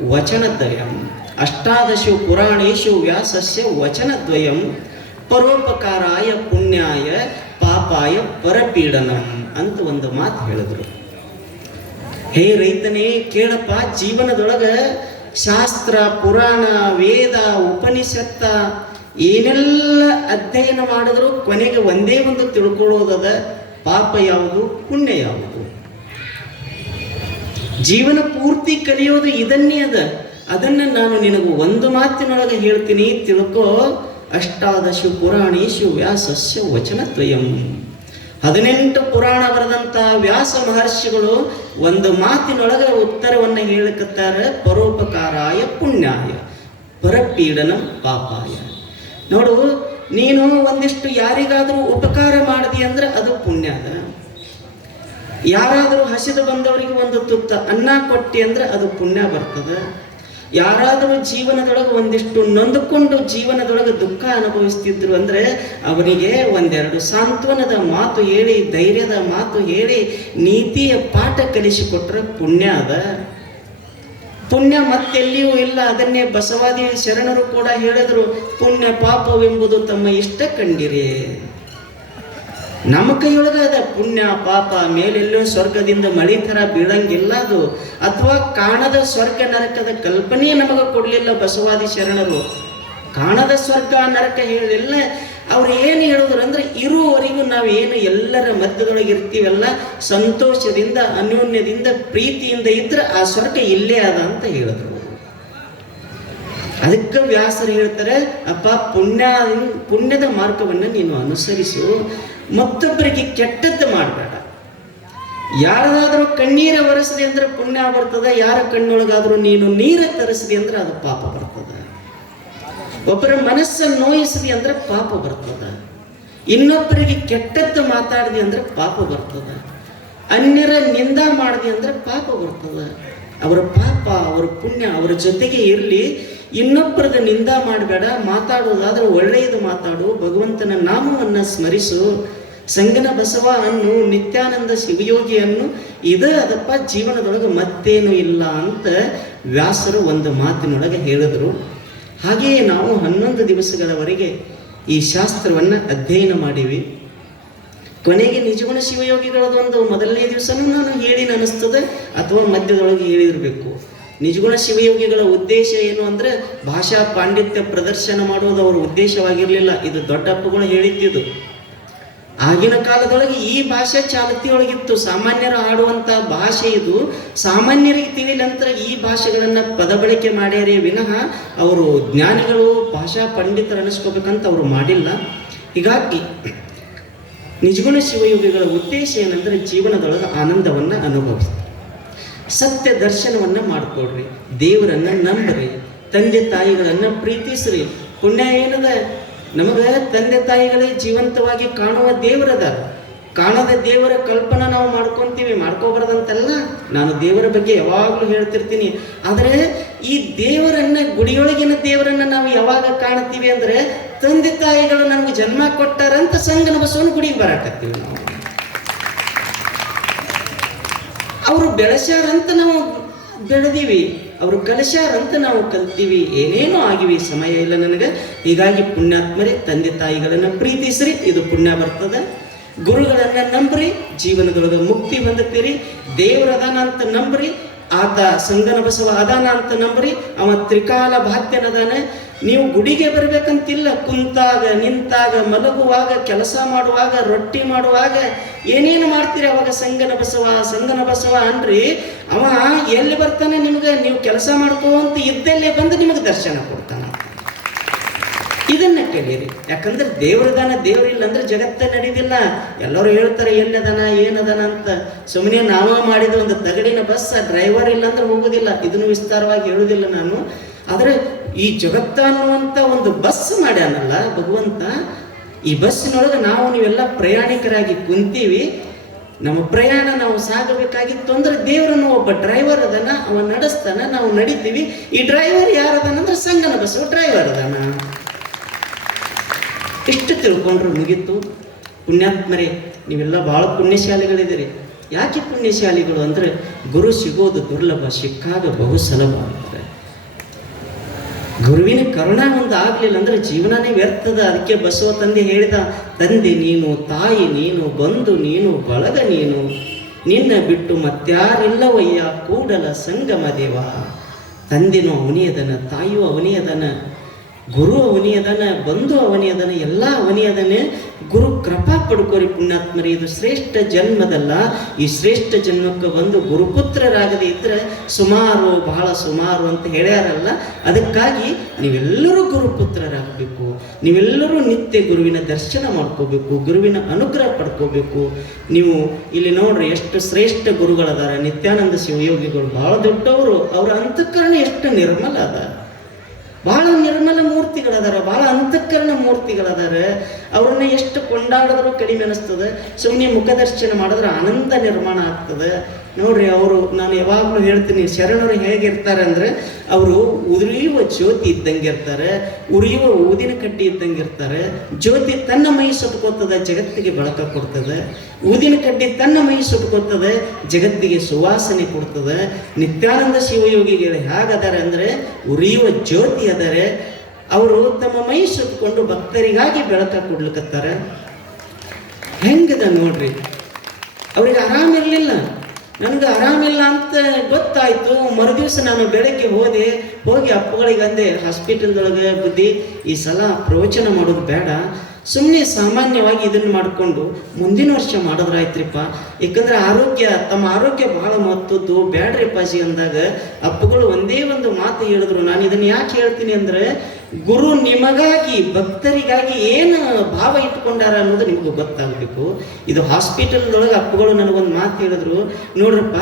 A: ವಚನದ್ವಯಂ. ಅಷ್ಟಾದಶ ಪುರಾಣೇಶು ವ್ಯಾಸಸ್ಯ ವಚನದ್ವಯಂ. ಪರೋಪಕಾರಾಯ ಪುಣ್ಯಾಯ ಪಾಪಾಯ ಪರಪೀಡನ ಅಂತ ಒಂದು ಮಾತು ಹೇಳಿದ್ರು. ಹೇ ರೈತನೇ, ಕೇಳಪ್ಪ, ಜೀವನದೊಳಗ ಶಾಸ್ತ್ರ, ಪುರಾಣ, ವೇದ, ಉಪನಿಷತ್ತ ಏನೆಲ್ಲ ಅಧ್ಯಯನ ಮಾಡಿದ್ರು ಕೊನೆಗೆ ಒಂದೇ ಒಂದು ತಿಳ್ಕೊಳ್ಳೋದದ ಪಾಪ ಯಾವುದು, ಪುಣ್ಯ ಯಾವುದು? ಜೀವನ ಪೂರ್ತಿ ಕಲಿಯೋದು ಇದನ್ನೇ ಅದ. ಅದನ್ನ ನಾನು ನಿನಗೂ ಒಂದು ಮಾತಿನೊಳಗೆ ಹೇಳ್ತೀನಿ, ತಿಳ್ಕೋ. ಅಷ್ಟಾದಶು ಪುರಾಣೇಶು ವ್ಯಾಸಸ್ಯ ವಚನತ್ವಯಂ ಹದಿನೆಂಟು ಪುರಾಣ ಬರೆದಂತ ವ್ಯಾಸ ಮಹರ್ಷಿಗಳು ಒಂದು ಮಾತಿನೊಳಗೆ ಉತ್ತರವನ್ನು ಹೇಳಕತ್ತಾರೆ, ಪರೋಪಕಾರಾಯ ಪುಣ್ಯಾಯ, ಪರಪೀಡನ ಪಾಪಾಯ. ನೋಡು, ನೀನು ಒಂದಿಷ್ಟು ಯಾರಿಗಾದರೂ ಉಪಕಾರ ಮಾಡಿದಿ ಅಂದ್ರೆ ಅದು ಪುಣ್ಯ ಅದ ಯಾರಾದರೂ ಹಸಿದು ಬಂದವರಿಗೆ ಒಂದು ತುತ್ತ ಅನ್ನ ಕೊಟ್ಟಿ ಅಂದ್ರೆ ಅದು ಪುಣ್ಯ ಬರ್ತದೆ. ಯಾರಾದರೂ ಜೀವನದೊಳಗೆ ಒಂದಿಷ್ಟು ನೊಂದುಕೊಂಡು ಜೀವನದೊಳಗೆ ದುಃಖ ಅನುಭವಿಸ್ತಿದ್ರು ಅಂದರೆ ಅವರಿಗೆ ಒಂದೆರಡು ಸಾಂತ್ವನದ ಮಾತು ಹೇಳಿ, ಧೈರ್ಯದ ಮಾತು ಹೇಳಿ, ನೀತಿಯ ಪಾಠ ಕಲಿಸಿಕೊಟ್ರೆ ಪುಣ್ಯ ಅದ. ಪುಣ್ಯ ಮತ್ತೆಲ್ಲಿಯೂ ಇಲ್ಲ. ಅದನ್ನೇ ಬಸವಾದಿ ಶರಣರು ಕೂಡ ಹೇಳಿದ್ರು, ಪುಣ್ಯ ಪಾಪವೆಂಬುದು ತಮ್ಮ ಇಷ್ಟ ಕಂಡಿರಿ. ನಮ್ಮ ಕೈಯೊಳಗೆ ಅದ ಪುಣ್ಯ, ಪಾಪ, ಮೇಲೆಲ್ಲೋ ಸ್ವರ್ಗದಿಂದ ಮಳಿ ಥರ ಬೀಳಂಗಿಲ್ಲ ಅದು. ಅಥವಾ ಕಾಣದ ಸ್ವರ್ಗ ನರಕದ ಕಲ್ಪನೆ ನಮಗೆ ಕೊಡಲಿಲ್ಲ ಬಸವಾದಿ ಶರಣರು. ಕಾಣದ ಸ್ವರ್ಗ, ನರಕ ಹೇಳಿಲ್ಲ ಅವ್ರು ಏನು ಹೇಳಿದ್ರು ಅಂದ್ರೆ ಇರುವವರೆಗೂ ನಾವು ಏನು ಎಲ್ಲರ ಮಧ್ಯದೊಳಗೆ ಇರ್ತೀವಲ್ಲ, ಸಂತೋಷದಿಂದ, ಅನ್ಯೋನ್ಯದಿಂದ, ಪ್ರೀತಿಯಿಂದ ಇದ್ರೆ ಆ ಸ್ವರ್ಗ ಇಲ್ಲೇ ಅದ ಅಂತ ಹೇಳಿದ್ರು. ಅದಕ್ಕೆ ವ್ಯಾಸರು ಹೇಳ್ತಾರೆ, ಅಪ್ಪ, ಪುಣ್ಯ, ಪುಣ್ಯದ ಮಾರ್ಗವನ್ನು ನೀನು ಅನುಸರಿಸು. ಮತ್ತೊಬ್ಬರಿಗೆ ಕೆಟ್ಟದ್ದು ಮಾಡಬೇಡ. ಯಾರದಾದ್ರೂ ಕಣ್ಣೀರ ಒರೆಸಲಿ ಅಂದ್ರೆ ಪುಣ್ಯ ಬರ್ತದೆ, ಯಾರ ಕಣ್ಣೊಳಗಾದ್ರೂ ನೀನು ನೀರ ತರಿಸಿದೆ ಅಂದ್ರೆ ಅದು ಪಾಪ ಬರ್ತದೆ. ಒಬ್ಬರ ಮನಸ್ಸನ್ನು ನೋಯಿಸಿದೆ ಅಂದ್ರೆ ಪಾಪ ಬರ್ತದೆ. ಇನ್ನೊಬ್ಬರಿಗೆ ಕೆಟ್ಟದ್ದು ಮಾತಾಡಿದೆ ಅಂದ್ರೆ ಪಾಪ ಬರ್ತದೆ. ಅನ್ಯರ ನಿಂದ ಮಾಡಿದೆ ಅಂದ್ರೆ ಪಾಪ ಬರ್ತದೆ. ಅವರ ಪಾಪ, ಅವರ ಪುಣ್ಯ, ಅವರ ಜೊತೆಗೆ ಇರಲಿ. ಇನ್ನೊಬ್ಬರದ ನಿಂದ ಮಾಡಬೇಡ, ಮಾತಾಡೋದಾದ್ರೆ ಒಳ್ಳೆಯದು ಮಾತಾಡು, ಭಗವಂತನ ನಾಮವನ್ನು ಸ್ಮರಿಸು. ಸಂಗನ ಬಸವ ಅನ್ನು, ನಿತ್ಯಾನಂದ ಶಿವಯೋಗಿಯನ್ನು ಇದೇ ಅದಪ್ಪ ಜೀವನದೊಳಗೆ ಮತ್ತೇನು ಇಲ್ಲ ಅಂತ ವ್ಯಾಸರು ಒಂದು ಮಾತಿನೊಳಗೆ ಹೇಳಿದರು. ಹಾಗೆಯೇ ನಾವು ಹನ್ನೊಂದು ದಿವಸಗಳವರೆಗೆ ಈ ಶಾಸ್ತ್ರವನ್ನು ಅಧ್ಯಯನ ಮಾಡಿವಿ. ಕೊನೆಗೆ ನಿಜಗುಣ ಶಿವಯೋಗಿಗಳದೊಂದು ಮೊದಲನೇ ದಿವಸನೂ ನಾನು ಹೇಳಿ ನನಸ್ತದೆ ಅಥವಾ ಮಧ್ಯದೊಳಗೆ ಹೇಳಿರಬೇಕು. ನಿಜಗುಣ ಶಿವಯೋಗಿಗಳ ಉದ್ದೇಶ ಏನು ಅಂದ್ರೆ ಭಾಷಾ ಪಾಂಡಿತ್ಯ ಪ್ರದರ್ಶನ ಮಾಡುವುದು ಅವರ ಉದ್ದೇಶವಾಗಿರಲಿಲ್ಲ. ಇದು ದೊಡ್ಡಪ್ಪಗಳು ಹೇಳಿದ್ದಿದ್ದು ಆಗಿನ ಕಾಲದೊಳಗೆ ಈ ಭಾಷೆ ಚಾಲತಿಯೊಳಗಿತ್ತು. ಸಾಮಾನ್ಯರು ಆಡುವಂಥ ಭಾಷೆ ಇದು. ಸಾಮಾನ್ಯರಿಗೆ ತಿಳಿ ನಂತರ ಈ ಭಾಷೆಗಳನ್ನು ಪದಬಳಕೆ ಮಾಡ್ಯಾರೇ ವಿನಃ ಅವರು ಜ್ಞಾನಿಗಳು ಭಾಷಾ ಪಂಡಿತರು ಅನಿಸ್ಕೋಬೇಕಂತ ಅವರು ಮಾಡಿಲ್ಲ. ಹೀಗಾಗಿ ನಿಜಗುಣ ಶಿವಯೋಗಿಗಳ ಉದ್ದೇಶ ಏನಂದ್ರೆ ಜೀವನದೊಳಗೆ ಆನಂದವನ್ನು ಅನುಭವಿಸ್ತಾರೆ. ಸತ್ಯ ದರ್ಶನವನ್ನು ಮಾಡಿಕೊಡ್ರಿ. ದೇವರನ್ನು ನಂಬ್ರಿ. ತಂದೆ ತಾಯಿಗಳನ್ನು ಪ್ರೀತಿಸ್ರಿ. ಪುಣ್ಯ ಏನದ? ನಮಗೆ ತಂದೆ ತಾಯಿಗಳೇ ಜೀವಂತವಾಗಿ ಕಾಣುವ ದೇವರದ. ಕಾಣದ ದೇವರ ಕಲ್ಪನೆ ನಾವು ಮಾಡ್ಕೊತೀವಿ. ಮಾಡ್ಕೋಬಾರ್ದಂತಲ್ಲ? ನಾನು ದೇವರ ಬಗ್ಗೆ ಯಾವಾಗಲೂ ಹೇಳ್ತಿರ್ತೀನಿ. ಆದರೆ ಈ ದೇವರನ್ನ, ಗುಡಿಯೊಳಗಿನ ದೇವರನ್ನ ನಾವು ಯಾವಾಗ ಕಾಣ್ತೀವಿ ಅಂದ್ರೆ ತಂದೆ ತಾಯಿಗಳು ನಮಗೆ ಜನ್ಮ ಕೊಟ್ಟಾರಂತ ಸಂಗನ ಬಸವನ ಗುಡಿಗೆ ಬರಾಕತ್ತೀವಿ ನಾವು. ಅವರು ಬೆಳೆಸ್ಯಾರಂತ ನಾವು ಬೆಳೆದೀವಿ. ಅವರು ಕಲಿಸ್ಯಾರಂತ ನಾವು ಕಲ್ತೀವಿ. ಏನೇನೋ ಆಗಿವಿ, ಸಮಯ ಇಲ್ಲ ನನಗೆ. ಹೀಗಾಗಿ ಪುಣ್ಯಾತ್ಮರೇ, ತಂದೆ ತಾಯಿಗಳನ್ನು ಪ್ರೀತಿಸ್ರಿ. ಇದು ಪುಣ್ಯ ಬರ್ತದೆ. ಗುರುಗಳನ್ನು ನಂಬ್ರಿ. ಜೀವನದೊಳಗೆ ಮುಕ್ತಿ ಹೊಂದುತ್ತೀರಿ. ದೇವರದಾನ ಅಂತ ನಂಬ್ರಿ. ಆತ ಸಂಗನ ಬಸವ ಅದಾನ ಅಂತ ನಂಬ್ರಿ, ಅವ ತ್ರಿಕಾಲ ಬಾಧ್ಯನದಾನ ನೀವು ಗುಡಿಗೆ ಬರ್ಬೇಕಂತಿಲ್ಲ, ಕುಂತಾಗ, ನಿಂತಾಗ, ಮಲಗುವಾಗ, ಕೆಲಸ ಮಾಡುವಾಗ, ರೊಟ್ಟಿ ಮಾಡುವಾಗ, ಏನೇನು ಮಾಡ್ತೀರಿ ಅವಾಗ ಸಂಗನ ಬಸವ ಸಂಗನ ಬಸವ ಅನ್ರಿ, ಅವ ಎಲ್ಲಿ ಬರ್ತಾನೆ ನಿಮ್ಗೆ? ನೀವು ಕೆಲಸ ಮಾಡ್ಕೋಂತ ಇದ್ದಲ್ಲೇ ಬಂದು ನಿಮಗೆ ದರ್ಶನ ಕೊಡ್ತಾನ. ಇದನ್ನ ಕಲಿಯಿರಿ ಯಾಕಂದ್ರೆ ದೇವರದಾನ ದೇವರಿಲ್ಲ ಅಂದ್ರೆ ಜಗತ್ತ ನಡೀದಿಲ್ಲ. ಎಲ್ಲರೂ ಹೇಳ್ತಾರೆ, ಎಲ್ಲದನ, ಏನದನ ಅಂತ. ಸುಮ್ಮನೆ ನಾವ ಮಾಡಿದ ಒಂದು ತಗಡಿನ ಬಸ್ ಡ್ರೈವರ್ ಇಲ್ಲ ಅಂದ್ರೆ ಹೋಗೋದಿಲ್ಲ. ಇದನ್ನು ವಿಸ್ತಾರವಾಗಿ ಹೇಳುವುದಿಲ್ಲ ನಾನು. ಆದರೆ ಈ ಜಗತ್ತ ಅನ್ನುವಂಥ ಒಂದು ಬಸ್ ಮಾಡ್ಯಾನಲ್ಲ ಭಗವಂತ, ಈ ಬಸ್ಸಿನೊಳಗೆ ನಾವು ನೀವೆಲ್ಲ ಪ್ರಯಾಣಿಕರಾಗಿ ಕುಂತೀವಿ. ನಮ್ಮ ಪ್ರಯಾಣ ನಾವು ಸಾಗಬೇಕಾಗಿತ್ತು ಅಂದ್ರೆ ದೇವರನ್ನು ಒಬ್ಬ ಡ್ರೈವರ್ ಅದನ್ನ ಅವ ನಡೆಸ್ತಾನ, ನಾವು ನಡಿತೀವಿ. ಈ ಡ್ರೈವರ್ ಯಾರದನ ಅಂದ್ರೆ ಸಂಗನ ಬಸ್ಸು ಡ್ರೈವರ್ ಅದಾನ. ಎಷ್ಟು ತಿಳ್ಕೊಂಡ್ರು ಮುಗಿತು. ಪುಣ್ಯಾತ್ಮರೇ, ನೀವೆಲ್ಲ ಭಾಳ ಪುಣ್ಯಶಾಲಿಗಳಿದ್ದೀರಿ. ಯಾಕೆ ಪುಣ್ಯಶಾಲಿಗಳು ಅಂದರೆ ಗುರು ಸಿಗೋದು ದುರ್ಲಭ, ಸಿಕ್ಕಾಗ ಬಹು ಸುಲಭ ಗುರುವಿನ ಕರುಣ ಒಂದು ಆಗಲಿಲ್ಲ ಅಂದ್ರೆ ಜೀವನನೇ ವ್ಯರ್ಥದ. ಅದಕ್ಕೆ ಬಸವ ತಂದೆ ಹೇಳಿದ, ತಂದೆ ನೀನು, ತಾಯಿ ನೀನು ಬಂದು ನೀನು, ಬಳಗ ನೀನು, ನಿನ್ನ ಬಿಟ್ಟು ಮತ್ತಾರಿಲ್ಲವಯ್ಯ, ಕೂಡಲ ಸಂಗಮ ದೇವ. ತಂದೆನೂ ಅವನಿಯದನ, ತಾಯಿಯೂ ಅವನಿಯದನ ಗುರು ಅವನಿಯದನ ಬಂಧು ಅವನಿಯದನ ಎಲ್ಲ ಅವನಿಯದನೇ ಗುರು ಕೃಪಾ ಪಡ್ಕೋರಿ ಪುಣ್ಯಾತ್ಮರಿ, ಇದು ಶ್ರೇಷ್ಠ ಜನ್ಮದಲ್ಲ. ಈ ಶ್ರೇಷ್ಠ ಜನ್ಮಕ್ಕೆ ಬಂದು ಗುರುಪುತ್ರರಾಗದೆ ಇದ್ರೆ ಸುಮಾರು, ಬಹಳ ಸುಮಾರು ಅಂತ ಹೇಳ್ಯಾರಲ್ಲ. ಅದಕ್ಕಾಗಿ ನೀವೆಲ್ಲರೂ ಗುರುಪುತ್ರರಾಗಬೇಕು. ನೀವೆಲ್ಲರೂ ನಿತ್ಯ ಗುರುವಿನ ದರ್ಶನ ಮಾಡ್ಕೋಬೇಕು, ಗುರುವಿನ ಅನುಗ್ರಹ ಪಡ್ಕೋಬೇಕು. ನೀವು ಇಲ್ಲಿ ನೋಡ್ರಿ ಎಷ್ಟು ಶ್ರೇಷ್ಠ ಗುರುಗಳದಾರ. ನಿತ್ಯಾನಂದ ಶಿವಯೋಗಿಗಳು ಬಹಳ ದೊಡ್ಡವರು. ಅವರ ಅಂತಃಕರಣ ಎಷ್ಟು ನಿರ್ಮಲ ಅದ. ಬಹಳ ನಿರ್ಮಲ ಮೂರ್ತಿಗಳದಾರ, ಬಹಳ ಅಂತಃಕರಣ ಮೂರ್ತಿಗಳದಾರ. ಅವ್ರನ್ನ ಎಷ್ಟು ಕೊಂಡಾಡಿದ್ರು ಕಡಿಮೆ ಅನಿಸ್ತದೆ. ಸುಮ್ಮನೆ ಮುಖದರ್ಶನ ಮಾಡಿದ್ರೆ ಆನಂದ ನಿರ್ಮಾಣ ಆಗ್ತದೆ. ನೋಡ್ರಿ, ಅವರು ನಾನು ಯಾವಾಗಲೂ ಹೇಳ್ತೀನಿ, ಶರಣರು ಹೇಗಿರ್ತಾರೆ ಅಂದ್ರೆ, ಅವರು ಉರಿಯುವ ಜ್ಯೋತಿ ಇದ್ದಂಗೆ ಇರ್ತಾರೆ, ಉರಿಯುವ ಊದಿನ ಕಟ್ಟಿ ಇದ್ದಂಗೆ ಇರ್ತಾರೆ, ಜ್ಯೋತಿ ತನ್ನ ಮೈ ಸುಟ್ಕೋತದೆ ಜಗತ್ತಿಗೆ ಬೆಳಕ ಕೊಡ್ತದೆ. ಊದಿನ ಕಡ್ಡಿ ತನ್ನ ಮೈ ಸುಟ್ಕೋತದೆ ಜಗತ್ತಿಗೆ ಸುವಾಸನೆ ಕೊಡ್ತದೆ. ನಿತ್ಯಾನಂದ ಶಿವಯೋಗಿಗಳು ಹೇಗದಾರೆ ಅಂದ್ರೆ, ಉರಿಯುವ ಜ್ಯೋತಿ ಅದರೆ ಅವರು ತಮ್ಮ ಮೈ ಸುಟ್ಕೊಂಡು ಭಕ್ತರಿಗಾಗಿ ಬೆಳಕ ಕೊಡ್ಲಿಕ್ಕತ್ತಾರೆ ಹೆಂಗದ ನೋಡ್ರಿ, ಅವ್ರಿಗೆ ಆರಾಮಿರ್ಲಿಲ್ಲ ನನಗೆ ಆರಾಮಿಲ್ಲ ಅಂತ ಗೊತ್ತಾಯ್ತು. ಮರುದಿವಸ ನಾನು ಬೆಳಗ್ಗೆ ಹೋದೆ, ಹೋಗಿ ಅಪ್ಪಗಳಿಗೆ ಅಂದೆ ಹಾಸ್ಪಿಟಲ್ದೊಳಗೆ ಬುದ್ಧಿ, ಈ ಸಲ ಪ್ರವಚನ ಮಾಡೋದು ಬೇಡ. ಸುಮ್ಮನೆ ಸಾಮಾನ್ಯವಾಗಿ ಇದನ್ನು ಮಾಡಿಕೊಂಡು ಮುಂದಿನ ವರ್ಷ ಮಾಡಿದ್ರಾಯ್ತ್ರಿಪ್ಪ. ಯಾಕಂದ್ರೆ ಆರೋಗ್ಯ, ತಮ್ಮ ಆರೋಗ್ಯ ಬಹಳ ಮಹತ್ವದ್ದು. ಬ್ಯಾಡ್ರಿ ಪಾಜಿ ಅಂದಾಗ ಅಪ್ಪಗಳು ಒಂದೇ ಒಂದು ಮಾತು ಹೇಳಿದ್ರು. ನಾನು ಇದನ್ನು ಯಾಕೆ ಹೇಳ್ತೀನಿ ಅಂದ್ರೆ, ಗುರು ನಿಮಗಾಗಿ, ಭಕ್ತರಿಗಾಗಿ ಏನು ಭಾವ ಇಟ್ಕೊಂಡಾರ ಅನ್ನೋದು ನಿಮಗೂ ಗೊತ್ತಾಗಬೇಕು. ಇದು ಹಾಸ್ಪಿಟಲ್ದೊಳಗೆ ಅಪ್ಪಗಳು ನನಗೊಂದು ಮಾತು ಹೇಳಿದ್ರು. ನೋಡ್ರಪ್ಪ,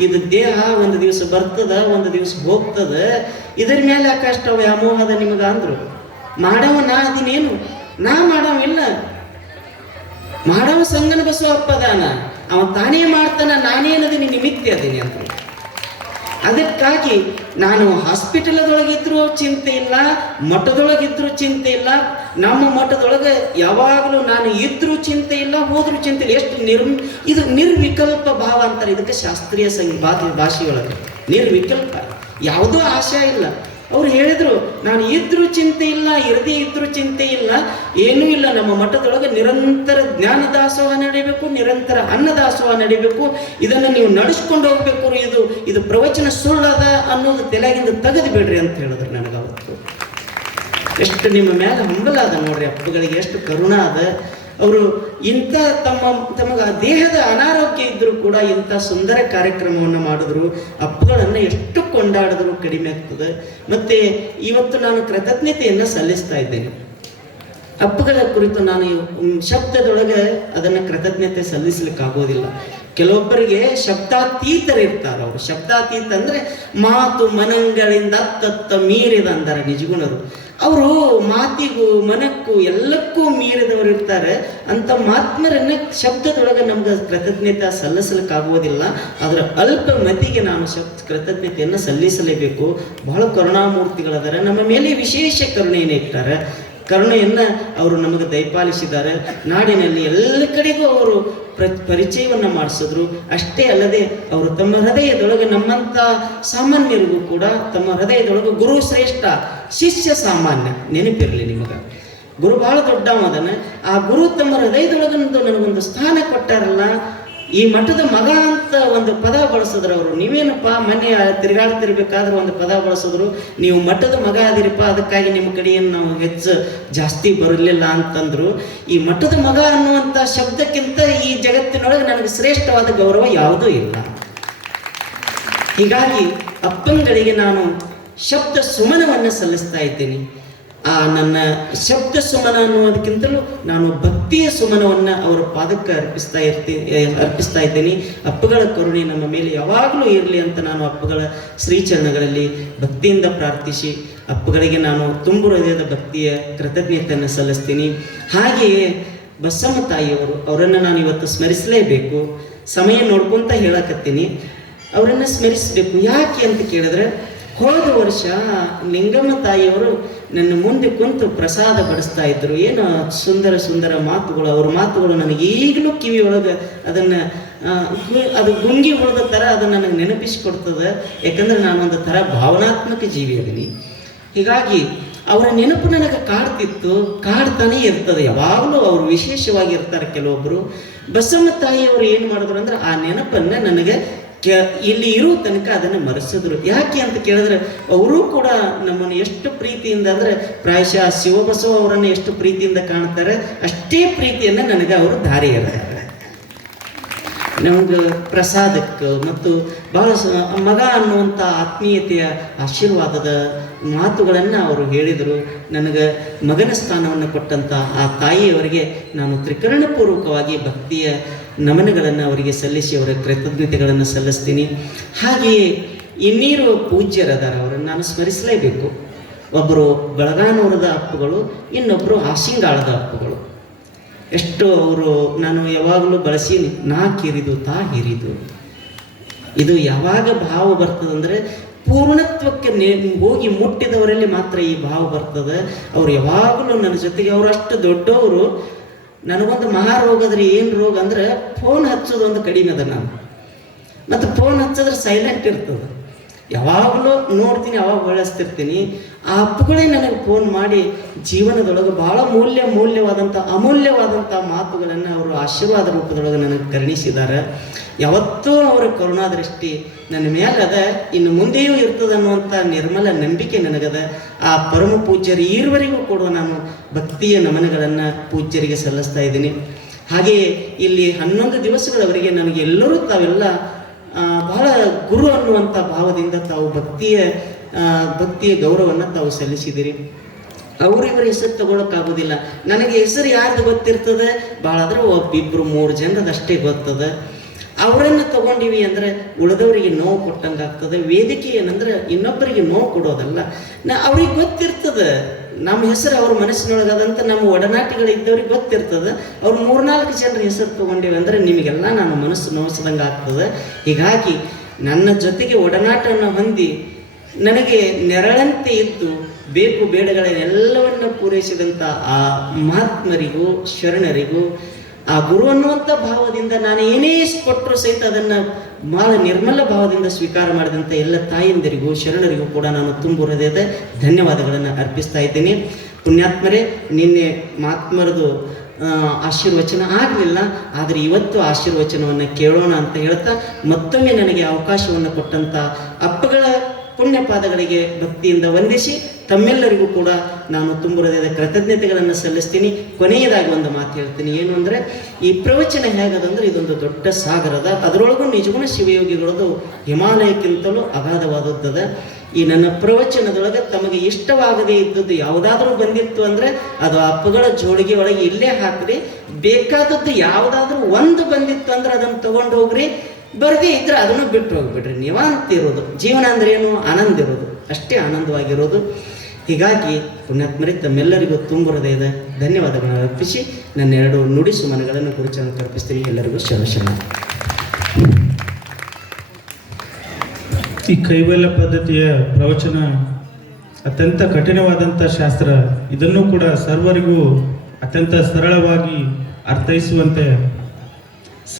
A: ಇದು ದೇಹ ಒಂದು ದಿವಸ ಬರ್ತದ, ಒಂದು ದಿವಸ ಹೋಗ್ತದ. ಇದ್ರ ಮೇಲೆ ಕಷ್ಟ ವ್ಯಾಮೋಹದ ನಿಮಗ ಅಂದ್ರು. ಮಾಡವ ನಾ ಅದಿನೇನು? ನಾ ಮಾಡವಿಲ್ಲ ಮಾಡವ ಸಂಗನ ಬಸವಪ್ಪ ಅದಾನ ಅವ ತಾನೇ ಮಾಡ್ತಾನ ನಾನೇನದೀನಿ ನಿಮಿತ್ತ ಅದೀನಿ ಅಂತ. ಅದಕ್ಕಾಗಿ ನಾನು ಹಾಸ್ಪಿಟಲ್ದೊಳಗಿದ್ರು ಚಿಂತೆ ಇಲ್ಲ, ಮಠದೊಳಗಿದ್ರೂ ಚಿಂತೆ ಇಲ್ಲ, ನಮ್ಮ ಮಠದೊಳಗೆ ಯಾವಾಗಲೂ ನಾನು ಇದ್ರೂ ಚಿಂತೆ ಇಲ್ಲ, ಹೋದ್ರೂ ಚಿಂತೆ ಇಲ್ಲ. ಎಷ್ಟು ನಿರ್, ಇದು ನಿರ್ವಿಕಲ್ಪ ಭಾವ ಅಂತಾರೆ. ಇದಕ್ಕೆ ಶಾಸ್ತ್ರೀಯ ಸಂಗೀತ ಭಾಷೆ ಭಾಷೆಯೊಳಗೆ. ನಿರ್ವಿಕಲ್ಪ. ಯಾವುದೂ ಆಶಯ ಇಲ್ಲ. ಅವ್ರು ಹೇಳಿದರು, ನಾನು ಇದ್ರೂ ಚಿಂತೆ ಇಲ್ಲ, ಇರದೇ ಇದ್ರೂ ಚಿಂತೆ ಇಲ್ಲ, ಏನೂ ಇಲ್ಲ. ನಮ್ಮ ಮಠದೊಳಗೆ ನಿರಂತರ ಜ್ಞಾನ ದಾಸೋಹ ನಡಿಬೇಕು, ನಿರಂತರ ಅನ್ನ ದಾಸೋಹ ನಡಿಬೇಕು. ಇದನ್ನು ನೀವು ನಡೆಸ್ಕೊಂಡು ಹೋಗ್ಬೇಕು ಇದು. ಇದು ಪ್ರವಚನ ಸುಳ್ಳದ ಅನ್ನೋದು ತಲೆಗಿಂದ ತೆಗೆದು ಬಿಡ್ರಿ ಅಂತ ಹೇಳಿದ್ರು ನನಗೆ ಅವತ್ತು. ಎಷ್ಟು ನಿಮ್ಮ ಮೇಲೆ ಹಂಬಲ ಅದ ನೋಡ್ರಿ ಅಪ್ಪಗಳಿಗೆ, ಎಷ್ಟು ಕರುಣ ಅದ. ಅವರು ಇಂಥ ತಮ್ಮ, ತಮಗ ದೇಹದ ಅನಾರೋಗ್ಯ ಇದ್ದರೂ ಕೂಡ ಇಂಥ ಸುಂದರ ಕಾರ್ಯಕ್ರಮವನ್ನು ಮಾಡಿದ್ರು. ಹಬ್ಬಗಳನ್ನು ಎಷ್ಟು ಕೊಂಡಾಡಿದ್ರು ಕಡಿಮೆ ಆಗ್ತದೆ. ಮತ್ತೆ ಇವತ್ತು ನಾನು ಕೃತಜ್ಞತೆಯನ್ನು ಸಲ್ಲಿಸ್ತಾ ಇದ್ದೇನೆ. ಹಬ್ಬಗಳ ಕುರಿತು ನಾನು ಶಬ್ದದೊಳಗೆ ಅದನ್ನು ಕೃತಜ್ಞತೆ ಸಲ್ಲಿಸಲಿಕ್ಕಾಗೋದಿಲ್ಲ. ಕೆಲವೊಬ್ಬರಿಗೆ ಶಬ್ದಾತೀತರಿರ್ತಾರೆ ಅವರು. ಶಬ್ದಾತೀತ ಅಂದ್ರೆ ಮಾತು ಮನಗಳಿಂದ ಅತ್ತತ್ತ ಮೀರಿದ ಅಂತಾರೆ ನಿಜಗುಣರು. ಅವರು ಮಾತಿಗೂ, ಮನಕ್ಕೂ ಎಲ್ಲಕ್ಕೂ ಮೀರಿದವರು ಇರ್ತಾರೆ. ಅಂತ ಮಾತ್ಮರನ್ನ ಶಬ್ದದೊಳಗೆ ನಮ್ಗೆ ಕೃತಜ್ಞತೆ ಸಲ್ಲಿಸಲಿಕ್ಕಾಗುವುದಿಲ್ಲ. ಅದರ ಅಲ್ಪ ಮತಿಗೆ ನಾನು ಶಬ್, ಕೃತಜ್ಞತೆಯನ್ನು ಸಲ್ಲಿಸಲೇಬೇಕು. ಬಹಳ ಕರುಣಾಮೂರ್ತಿಗಳದಾರೆ. ನಮ್ಮ ಮೇಲೆ ವಿಶೇಷ ಕರುಣೆಯನ್ನು ಇಟ್ಟಾರೆ. ಕರುಣೆಯನ್ನು ಅವರು ನಮಗೆ ದಯಪಾಲಿಸಿದ್ದಾರೆ. ನಾಡಿನಲ್ಲಿ ಎಲ್ಲ ಕಡೆಗೂ ಅವರು ಪ್ರ, ಪರಿಚಯವನ್ನು ಮಾಡಿಸಿದ್ರು. ಅಷ್ಟೇ ಅಲ್ಲದೆ ಅವರು ತಮ್ಮ ಹೃದಯದೊಳಗೆ ನಮ್ಮಂಥ ಸಾಮಾನ್ಯರಿಗೂ ಕೂಡ ತಮ್ಮ ಹೃದಯದೊಳಗೆ ಗುರು ಶ್ರೇಷ್ಠ, ಶಿಷ್ಯ ಸಾಮಾನ್ಯ ನೆನಪಿರಲಿ ನಿಮಗೆ. ಗುರು ಬಹಳ ದೊಡ್ಡವದನ ಆ ಗುರು ತಮ್ಮ ಹೃದಯದೊಳಗಂದು ನನಗೊಂದು ಸ್ಥಾನ ಕೊಟ್ಟಾರಲ್ಲ ಈ ಮಠದ ಮಗ ಅಂತ ಒಂದು ಪದ ಬಳಸಿದ್ರು ಅವರು. ನೀವೇನಪ್ಪ ಮನೆ ತಿರುಗಾಡ್ತಿರ್ಬೇಕಾದ್ರೆ ಒಂದು ಪದ ಬಳಸಿದ್ರು. ನೀವು ಮಠದ ಮಗ ಅದಿರಪ್ಪ ಅದಕ್ಕಾಗಿ ನಿಮ್ಮ ಕಡೆಯನ್ನು ನಾವು ಹೆಚ್ಚು ಜಾಸ್ತಿ ಬರಲಿಲ್ಲ ಅಂತಂದ್ರು. ಈ ಮಠದ ಮಗ ಅನ್ನುವಂಥ ಶಬ್ದಕ್ಕಿಂತ ಈ ಜಗತ್ತಿನೊಳಗೆ ನನಗೆ ಶ್ರೇಷ್ಠವಾದ ಗೌರವ ಯಾವುದೂ ಇಲ್ಲ. ಹೀಗಾಗಿ ಅಪ್ಪಂಗಳಿಗೆ ನಾನು ಶಬ್ದ ಸುಮನವನ್ನು ಸಲ್ಲಿಸ್ತಾ ಇದ್ದೀನಿ. ಆ, ನನ್ನ ಶಬ್ದ ಸುಮನ ಅನ್ನೋದಕ್ಕಿಂತಲೂ ನಾನು ಭಕ್ತಿಯ ಸುಮನವನ್ನು ಅವರ ಪಾದಕ್ಕೆ ಅರ್ಪಿಸ್ತಾ ಇರ್ತೀನಿ ಅರ್ಪಿಸ್ತಾ ಇದ್ದೀನಿ. ಅಪ್ಪಗಳ ಕರುಣೆ ನಮ್ಮ ಮೇಲೆ ಯಾವಾಗಲೂ ಇರಲಿ ಅಂತ ನಾನು ಅಪ್ಪಗಳ ಶ್ರೀಚರಣಗಳಲ್ಲಿ ಭಕ್ತಿಯಿಂದ ಪ್ರಾರ್ಥಿಸಿ, ಅಪ್ಪಗಳಿಗೆ ನಾನು ತುಂಬು ಹೃದಯದ ಭಕ್ತಿಯ ಕೃತಜ್ಞತೆಯನ್ನು ಸಲ್ಲಿಸ್ತೀನಿ. ಹಾಗೆಯೇ ಬಸಮ್ಮ ತಾಯಿಯವರು ಅವರನ್ನು ನಾನು ಇವತ್ತು ಸ್ಮರಿಸಲೇಬೇಕು. ಸಮಯ ನೋಡ್ಕೊಂತ ಹೇಳಕತ್ತೀನಿ. ಅವರನ್ನು ಸ್ಮರಿಸಬೇಕು. ಯಾಕೆ ಅಂತ ಕೇಳಿದ್ರೆ, ಹೋದ ವರ್ಷ ನಿಂಗಮ್ಮ ತಾಯಿಯವರು ನನ್ನ ಮುಂದೆ ಕುಂತು ಪ್ರಸಾದ ಬಡಿಸ್ತಾ ಇದ್ರು. ಏನು ಸುಂದರ ಸುಂದರ ಮಾತುಗಳು, ಅವ್ರ ಮಾತುಗಳು ನನಗೆ ಈಗಲೂ ಕಿವಿಯೊಳಗೆ ಅದನ್ನು ಅದು ಗುಂಗಿ ಉಳಿದ ಥರ ಅದು ನನಗೆ ನೆನಪಿಸಿಕೊಡ್ತದೆ. ಯಾಕಂದ್ರೆ ನಾನೊಂದು ಥರ ಭಾವನಾತ್ಮಕ ಜೀವಿ ಅದೀನಿ. ಹೀಗಾಗಿ ಅವರ ನೆನಪು ನನಗೆ ಕಾಡ್ತಿತ್ತು. ಕಾಡ್ತಾನೆ ಇರ್ತದೆ. ಯಾವಾಗಲೂ ಅವರು ವಿಶೇಷವಾಗಿ ಇರ್ತಾರೆ ಕೆಲವೊಬ್ಬರು ಬಸಮ್ಮ ತಾಯಿಯವರು ಏನು ಮಾಡಿದ್ರು ಅಂದ್ರೆ ಆ ನೆನಪನ್ನು ನನಗೆ ಇಲ್ಲಿ ಇರೋ ತನಕ ಅದನ್ನು ಮರೆಸಿದ್ರು. ಯಾಕೆ ಅಂತ ಕೇಳಿದ್ರೆ, ಅವರು ಕೂಡ ನಮ್ಮನ್ನು ಎಷ್ಟು ಪ್ರೀತಿಯಿಂದ ಅಂದರೆ ಪ್ರಾಯಶಃ ಶಿವಬಸವ ಅವರನ್ನು ಎಷ್ಟು ಪ್ರೀತಿಯಿಂದ ಕಾಣ್ತಾರೆ, ಅಷ್ಟೇ ಪ್ರೀತಿಯನ್ನು ನನಗೆ ಅವರು ದಾರಿ ನಮ್ಗೆ ಪ್ರಸಾದಕ್ಕೆ ಮತ್ತು ಬಹಳ ಮಗ ಅನ್ನುವಂಥ ಆತ್ಮೀಯತೆಯ ಆಶೀರ್ವಾದದ ಮಾತುಗಳನ್ನು ಅವರು ಹೇಳಿದರು. ನನಗೆ ಮಗನ ಸ್ಥಾನವನ್ನು ಕೊಟ್ಟಂಥ ಆ ತಾಯಿಯವರಿಗೆ ನಾನು ತ್ರಿಕರಣಪೂರ್ವಕವಾಗಿ ಭಕ್ತಿಯ ನಮನಗಳನ್ನು ಅವರಿಗೆ ಸಲ್ಲಿಸಿ ಅವರ ಕೃತಜ್ಞತೆಗಳನ್ನು ಸಲ್ಲಿಸ್ತೀನಿ. ಹಾಗೆಯೇ ಇನ್ನೀರು ಪೂಜ್ಯರದಾರ ಅವರನ್ನು ನಾನು ಸ್ಮರಿಸಲೇಬೇಕು. ಒಬ್ಬರು ಬೆಳಗಾನೂರದ ಅಪ್ಪುಗಳು ಇನ್ನೊಬ್ಬರು ಹಾಸಿಂಗಾಳದ ಅಪ್ಪುಗಳು. ಎಷ್ಟು ಅವರು ನಾನು ಯಾವಾಗಲೂ ಬಳಸಿ ನಾ ಕಿರಿದು, ತಾ ಹಿರಿದು. ಇದು ಯಾವಾಗ ಭಾವ ಬರ್ತದಂದ್ರೆ ಪೂರ್ಣತ್ವಕ್ಕೆ ನೆ, ಹೋಗಿ ಮುಟ್ಟಿದವರಲ್ಲಿ ಮಾತ್ರ ಈ ಭಾವ ಬರ್ತದೆ. ಅವ್ರು ಯಾವಾಗಲೂ ನನ್ನ ಜೊತೆಗೆ, ಅವರು ಅಷ್ಟು ದೊಡ್ಡವರು ನನಗೊಂದು ಮಹಾರೋಗ ಮಹಾರೋಗದ್ರೆ, ಏನು ರೋಗ ಅಂದ್ರೆ ಫೋನ್ ಹಚ್ಚೋದು ಒಂದು ಕಡಿಮೆ ಅದ ನಾನು ಮತ್ತು ಫೋನ್ ಹಚ್ಚಿದ್ರೆ ಸೈಲೆಂಟ್ ಇರ್ತದೆ. ಯಾವಾಗಲೂ ನೋಡ್ತೀನಿ, ಯಾವಾಗ ಬಳಸ್ತಿರ್ತೀನಿ. ಆ ಅಪ್ಪಗಳೇ ನನಗೆ ಫೋನ್ ಮಾಡಿ ಜೀವನದೊಳಗೆ ಬಹಳ ಮೌಲ್ಯ, ಮೂಲ್ಯವಾದಂಥ, ಅಮೂಲ್ಯವಾದಂಥ ಮಾತುಗಳನ್ನು ಅವರು ಆಶೀರ್ವಾದ ರೂಪದೊಳಗೆ ನನಗೆ ಕರುಣಿಸಿದ್ದಾರೆ. ಯಾವತ್ತೂ ಅವರ ಕರುಣಾ ದೃಷ್ಟಿ ನನ್ನ ಮೇಲದ ಅದ, ಇನ್ನು ಮುಂದೆಯೂ ಇರ್ತದೆ ಅನ್ನುವಂಥ ನಿರ್ಮಲ ನಂಬಿಕೆ ನನಗದ. ಆ ಪರಮ ಪೂಜ್ಯರು ಈರುವರೆಗೂ ಕೂಡ ನಾನು ಭಕ್ತಿಯ ನಮನಗಳನ್ನು ಪೂಜ್ಯರಿಗೆ ಸಲ್ಲಿಸ್ತಾ ಇದ್ದೀನಿ. ಹಾಗೆಯೇ ಇಲ್ಲಿ ಹನ್ನೊಂದು ದಿವಸಗಳವರೆಗೆ ನನಗೆ ಎಲ್ಲರೂ ತಾವೆಲ್ಲ ಬಹಳ ಗುರು ಅನ್ನುವಂಥ ಭಾವದಿಂದ ತಾವು ಭಕ್ತಿಯ ಭಕ್ತಿಯ ಗೌರವವನ್ನು ತಾವು ಸಲ್ಲಿಸಿದಿರಿ ಅವರಿವರ ಹೆಸರು ತಗೊಳಕ್ಕಾಗೋದಿಲ್ಲ. ನನಗೆ ಹೆಸರು ಯಾರ್ದು ಗೊತ್ತಿರ್ತದೆ? ಭಾಳ ಅಂದ್ರೆ ಒಬ್ಬಿಬ್ರು ಮೂರು ಜನರದಷ್ಟೇ ಗೊತ್ತದ. ಅವರನ್ನು ತಗೊಂಡಿವಿ ಅಂದ್ರೆ ಉಳಿದವರಿಗೆ ನೋವು ಕೊಟ್ಟಂಗೆ ಆಗ್ತದೆ ವೇದಿಕೆ ಏನಂದ್ರೆ ಇನ್ನೊಬ್ಬರಿಗೆ ನೋವು ಕೊಡೋದಲ್ಲ. ನಾ ಅವ್ರಿಗೆ ಗೊತ್ತಿರ್ತದೆ. ನಮ್ಮ ಹೆಸರು ಅವ್ರ ಮನಸ್ಸಿನೊಳಗದಂತ ನಮ್ಮ ಒಡನಾಟಿಗಳು ಇದ್ದವ್ರಿಗೆ ಗೊತ್ತಿರ್ತದೆ. ಅವ್ರು ಮೂರ್ನಾಲ್ಕು ಜನರ ಹೆಸರು ತಗೊಂಡಿವಿ ಅಂದ್ರೆ ನಿಮಗೆಲ್ಲ ನಾನು ಮನಸ್ಸು ನೋವಿಸಿದಂಗೆ ಆಗ್ತದೆ. ಹೀಗಾಗಿ ನನ್ನ ಜೊತೆಗೆ ಒಡನಾಟವನ್ನು ಹೊಂದಿ ನನಗೆ ನೆರಳಂತೆ ಇದ್ದು ಬೇಕು ಬೇಡಗಳನ್ನೆಲ್ಲವನ್ನು ಪೂರೈಸಿದಂಥ ಆ ಮಹಾತ್ಮರಿಗೂ, ಶರಣರಿಗೂ, ಆ ಗುರು ಅನ್ನುವಂಥ ಭಾವದಿಂದ ನಾನು ಏನೇ ಕೊಟ್ಟರು ಸಹಿತ ಅದನ್ನು ಬಹಳ ನಿರ್ಮಲ ಭಾವದಿಂದ ಸ್ವೀಕಾರ ಮಾಡಿದಂಥ ಎಲ್ಲ ತಾಯಂದಿರಿಗೂ, ಶರಣರಿಗೂ ಕೂಡ ನಾನು ತುಂಬು ಹೃದಯದ ಧನ್ಯವಾದಗಳನ್ನು ಅರ್ಪಿಸ್ತಾ ಇದ್ದೀನಿ. ಪುಣ್ಯಾತ್ಮರೇ, ನಿನ್ನೆ ಮಾತ್ಮರದು ಆಶೀರ್ವಚನ ಆಗಲಿಲ್ಲ, ಆದರೆ ಇವತ್ತು ಆಶೀರ್ವಚನವನ್ನು ಕೇಳೋಣ ಅಂತ ಹೇಳ್ತಾ, ಮತ್ತೊಮ್ಮೆ ನನಗೆ ಅವಕಾಶವನ್ನು ಕೊಟ್ಟಂಥ ಅಪ್ಪಗಳ ಪುಣ್ಯಪಾದಗಳಿಗೆ ಭಕ್ತಿಯಿಂದ ವಂದಿಸಿ ತಮ್ಮೆಲ್ಲರಿಗೂ ಕೂಡ ನಾನು ತುಂಬ ಹೃದಯದ ಕೃತಜ್ಞತೆಗಳನ್ನು ಸಲ್ಲಿಸ್ತೀನಿ. ಕೊನೆಯದಾಗಿ ಒಂದು ಮಾತು ಹೇಳ್ತೀನಿ. ಏನು ಅಂದರೆ, ಈ ಪ್ರವಚನ ಹೇಗದಂದ್ರೆ, ಇದೊಂದು ದೊಡ್ಡ ಸಾಗರದ, ಅದರೊಳಗೂ ನಿಜಗುಣ ಶಿವಯೋಗಿಗಳದು ಹಿಮಾಲಯಕ್ಕಿಂತಲೂ ಅಗಾಧವಾದದ್ದದ. ಈ ನನ್ನ ಪ್ರವಚನದೊಳಗೆ ತಮಗೆ ಇಷ್ಟವಾಗದೇ ಇದ್ದದ್ದು ಯಾವುದಾದ್ರೂ ಬಂದಿತ್ತು ಅಂದರೆ, ಅದು ಅಪ್ಪಗಳ ಜೋಳಿಗೆ ಒಳಗೆ ಇಲ್ಲೇ ಹಾಕ್ರಿ. ಬೇಕಾದದ್ದು ಯಾವುದಾದ್ರೂ ಒಂದು ಬಂದಿತ್ತು ಅಂದ್ರೆ ಅದನ್ನು ತಗೊಂಡು ಹೋಗ್ರಿ. ಬರದೇ ಇದ್ರೆ ಅದನ್ನು ಬಿಟ್ಟು ಹೋಗ್ಬಿಡ್ರಿ. ಇರೋದು. ಜೀವನ ಅಂದ್ರೆ ಏನು? ಆನಂದ ಇರೋದು. ಅಷ್ಟೇ ಆನಂದವಾಗಿರೋದು. ಹೀಗಾಗಿ ಪುಣ್ಯಾತ್ಮರಿ ತಮ್ಮೆಲ್ಲರಿಗೂ ತುಂಬ ಹೃದಯದ ಧನ್ಯವಾದಗಳನ್ನು ಅರ್ಪಿಸಿ ನನ್ನ ಎರಡು ನುಡಿ ಸುಮನಗಳನ್ನು ಗುರುಚನ್ನು ತಲುಪಿಸ್ತೀನಿ. ಎಲ್ಲರಿಗೂ ಶರಣ ಶರಣ.
B: ಈ ಕೈವಲ್ಯ ಪದ್ಧತಿಯ ಪ್ರವಚನ ಅತ್ಯಂತ ಕಠಿಣವಾದಂಥ ಶಾಸ್ತ್ರ ಇದನ್ನು ಕೂಡ ಸರ್ವರಿಗೂ ಅತ್ಯಂತ ಸರಳವಾಗಿ ಅರ್ಥೈಸುವಂತೆ